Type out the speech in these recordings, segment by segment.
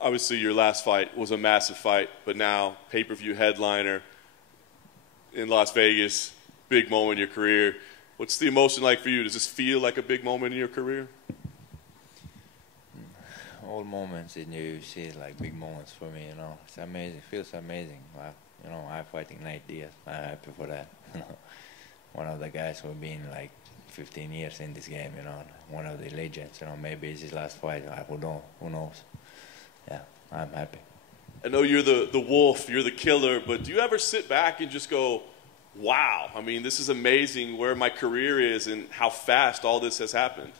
obviously your last fight was a massive fight, but now pay-per-view headliner in Las Vegas, big moment in your career. What's the emotion like for you? Does this feel like a big moment in your career? All moments in UFC like big moments for me, you know. It's amazing, feels amazing. You know, I'm fighting Diaz. I'm happy for that. One of the guys who've been like 15 years in this game, you know, one of the legends, you know, maybe it's his last fight, who knows. Yeah, I'm happy. I know you're the wolf, you're the killer, but do you ever sit back and just go, wow, I mean, this is amazing where my career is and how fast all this has happened?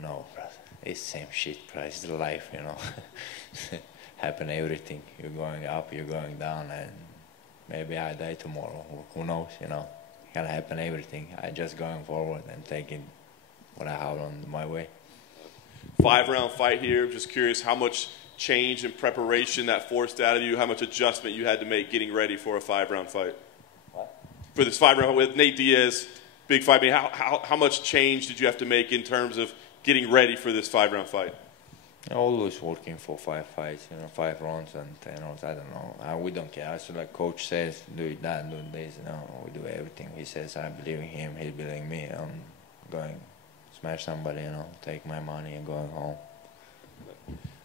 No, brother. It's same shit, bro. It's the life, you know. Happen everything. You're going up, you're going down, and maybe I die tomorrow. Who knows, you know. Gonna happen everything. I just going forward and taking what I have on my way. 5-round fight here. Just curious how much change and preparation that forced out of you, how much adjustment you had to make getting ready for a 5-round fight. What? For this 5-round with Nate Diaz, big fight. I mean, how much change did you have to make in terms of getting ready for this 5-round fight? Always working for 5 fights, you know, 5 rounds and 10 rounds. I don't know. We don't care. So like coach says, do that, do this. You know, we do everything. He says, I believe in him. He believes in me. I'm going smash somebody, you know, take my money and going home.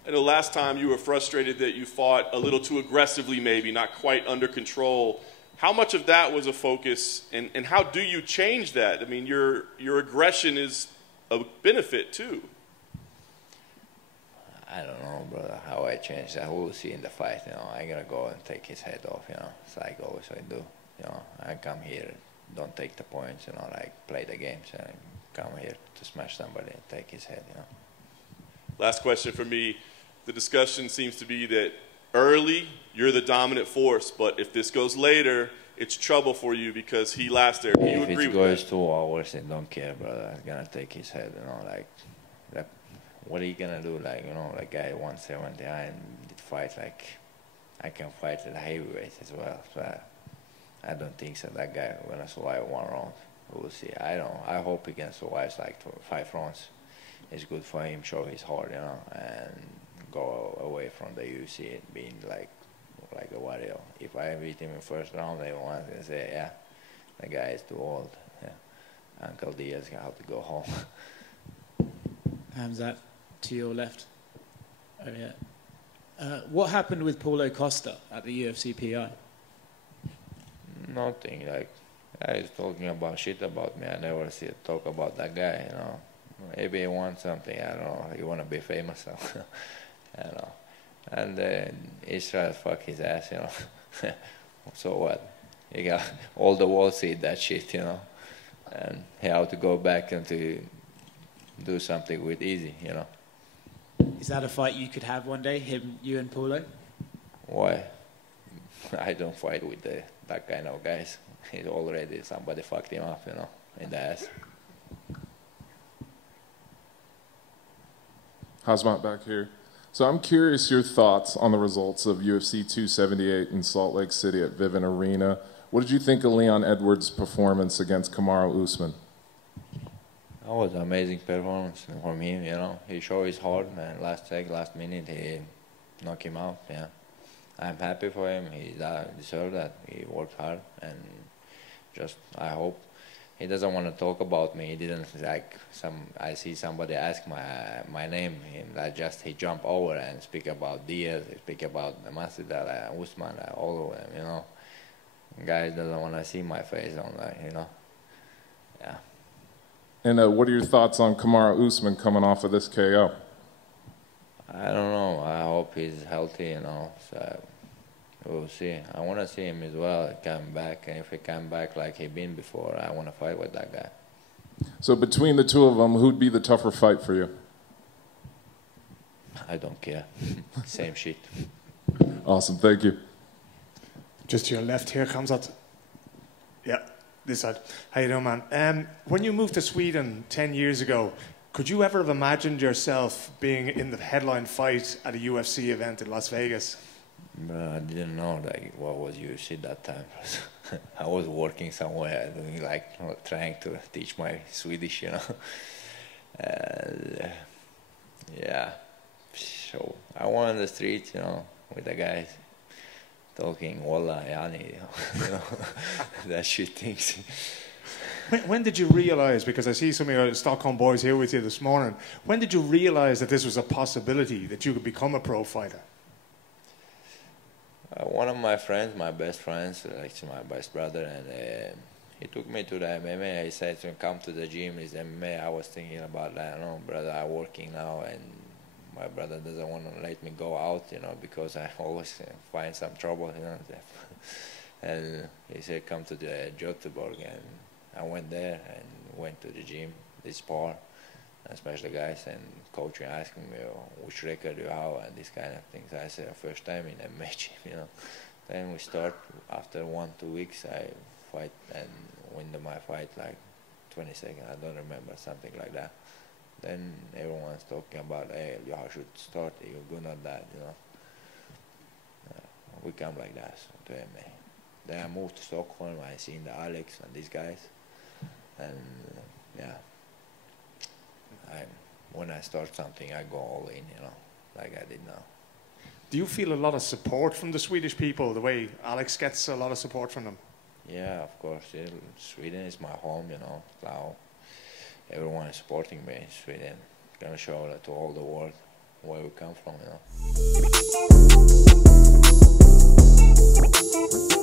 I know last time you were frustrated that you fought a little too aggressively, maybe not quite under control. How much of that was a focus, and how do you change that? I mean, your aggression is a benefit too. I don't know, brother, how I change that. We'll see in the fight, you know. I gotta go and take his head off, you know. It's like always I do. You know, I come here, don't take the points, you know, like play the games and come here to smash somebody and take his head, you know. Last question for me. The discussion seems to be that early, you're the dominant force, but if this goes later, it's trouble for you because he last there. Do you agree with that? If it goes 2 hours, I don't care, brother. I'm gonna take his head, you know, like, what are you gonna do? Like, you know, like guy 170, I did fight, like, I can fight at heavyweight as well. So I don't think so that guy gonna survive 1 round. We'll see. I hope he can survive like 5 rounds. It's good for him, show his heart, you know, and go away from the UFC being like a warrior. If I beat him in first round, they want to say, yeah, the guy is too old. Yeah. Uncle Diaz gonna have to go home. Khamzat, to your left. Oh yeah. What happened with Paulo Costa at the UFC PI? Nothing. Like, guy is talking about shit about me. I never see it talk about that guy, you know. Maybe he wants something, I don't know. He want to be famous, so, I don't know. And Israel fuck his ass, you know. So what? You got all the world see that shit, you know. And he have to go back and to do something with easy, you know. Is that a fight you could have one day, you and Paulo? Why? I don't fight with that kind of guys. He's already, somebody fucked him up, you know, in the ass. Khamzat back here. So I'm curious your thoughts on the results of UFC 278 in Salt Lake City at Vivint Arena. What did you think of Leon Edwards' performance against Kamaru Usman? That was an amazing performance from him, you know. He showed his heart, man. Last minute, he knocked him out, yeah. I'm happy for him. He deserved that. He worked hard, and just, I hope. He doesn't want to talk about me. He didn't, like, I see somebody ask my name, he jump over and speak about Diaz, speak about Masvidal, Usman, all of them, you know. Guys doesn't want to see my face on that, you know. Yeah. And what are your thoughts on Kamaru Usman coming off of this KO? I don't know. I hope he's healthy, you know. So we'll see. I want to see him as well come back. And if he come back like he been before, I want to fight with that guy. So between the two of them, who'd be the tougher fight for you? I don't care. Same shit. Awesome. Thank you. Just to your left here, Khamzat. Yeah, this side. How you doing, man? When you moved to Sweden 10 years ago, could you ever have imagined yourself being in the headline fight at a UFC event in Las Vegas? I didn't know like what was UFC that time. I was working somewhere, doing like trying to teach my Swedish, you know. on the street, you know, with the guys talking, Wallah, Yani, you know, that shit things. When did you realise, because I see some of your Stockholm boys here with you this morning, when did you realise that this was a possibility, that you could become a pro fighter? One of my friends, my best friends, actually my best brother, and he took me to the MMA. He said to come to the gym, is MMA. I was thinking about that, you know, brother, I'm working now, and my brother doesn't want to let me go out, you know, because I always find some trouble, you know. And he said, come to the Göteborg, and I went there and went to the gym, this spar, and especially the guys, and coach asking me which record you have and these kind of things. I said, first time in a match, you know. Then we start, after 1-2 weeks, I fight and win my fight like 20 seconds, I don't remember, something like that. Then everyone's talking about, hey, you should start, you're good at that, you know. We come like that to MMA. Then I moved to Stockholm, I seen the Alex and these guys. And yeah, when I start something, I go all in, you know, like I did now. Do you feel a lot of support from the Swedish people, the way Alex gets a lot of support from them? Yeah, of course. Sweden is my home, you know. Now everyone is supporting me in Sweden. Gonna show that to all the world where we come from, you know.